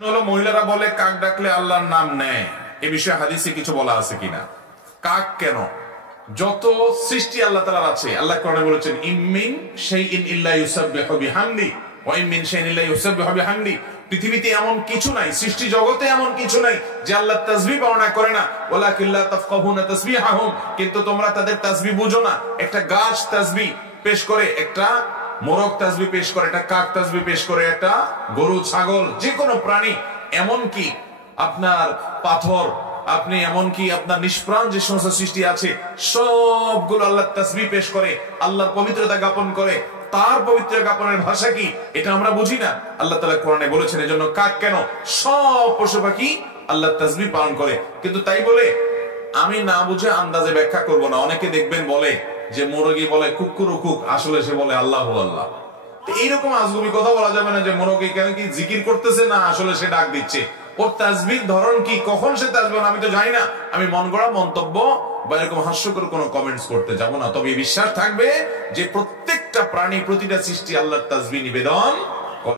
হলো মহিলারা বলে কাক ডাকলে আল্লাহর নাম নেয়, এ বিষয়ে হাদিসে কিছু বলা আছে কিনা? কাক কেন, যত সৃষ্টি আল্লাহ তাআলার আছে, আল্লাহ কোরআনে বলেছেন ইমিন শাইইন ইল্লা ইউসাব্বিহু বিহামদি ওয়া ইমিন শাইইন ইল্লা ইউসাব্বিহু বিহামদি। পৃথিবীতে এমন কিছু নাই, সৃষ্টি জগতে এমন কিছু নাই যে আল্লাহ তাসবিহ বর্ণনা করে না। ওয়ালাকিন লা তাফকাহুনা তাসবিহাহুম, কিন্তু তোমরা তাদের তাসবিহ বুঝো না। একটা গাছ তাসবিহ পেশ করে, একটা মোরগ তাসবিহ পেশ করে, একটা কাক তাসবিহ পেশ করে, একটা গরু ছাগল যে কোনো প্রাণী, এমন কি আপনার পাথর, আপনি এমন কি আপনার নিষ্প্রাণ যে সমস্ত সৃষ্টি আছে সবগুলো আল্লাহ তাসবিহ পেশ করে, আল্লাহর পবিত্রতা জ্ঞাপন করে। তার পবিত্র জ্ঞাপনের ভাষা কি এটা আমরা বুঝি না। আল্লাহ তাআলা কোরআনে বলেছেন এজন্য কাক কেন, সব পশু পাখি আল্লাহ তাসবিহ পালন করে। কিন্তু তাই বলে আমি না বুঝে আন্দাজে ব্যাখ্যা করব না। অনেকে দেখবেন বলে যে মুরগি বলে কুকুর কুক, আসলে সে বলে আল্লাহু আল্লাহ। এইরকম আজগুবি কথা বলা যাবে না যে মুরগি কেন কি জিকির করতেছে, না আসলে সে ডাক দিচ্ছে। ওর তাসবিহর ধরন কি, কখন সে তাসবিহ আমি তো জানি না। আমি মন গড়া মন্তব্য বা এরকম হাস্যকর কোনো কমেন্টস করতে যাব না। তবে বিশ্বাস থাকবে যে প্রত্যেকটা প্রাণী, প্রতিটা সৃষ্টি আল্লাহর তাসবিহ নিবেদন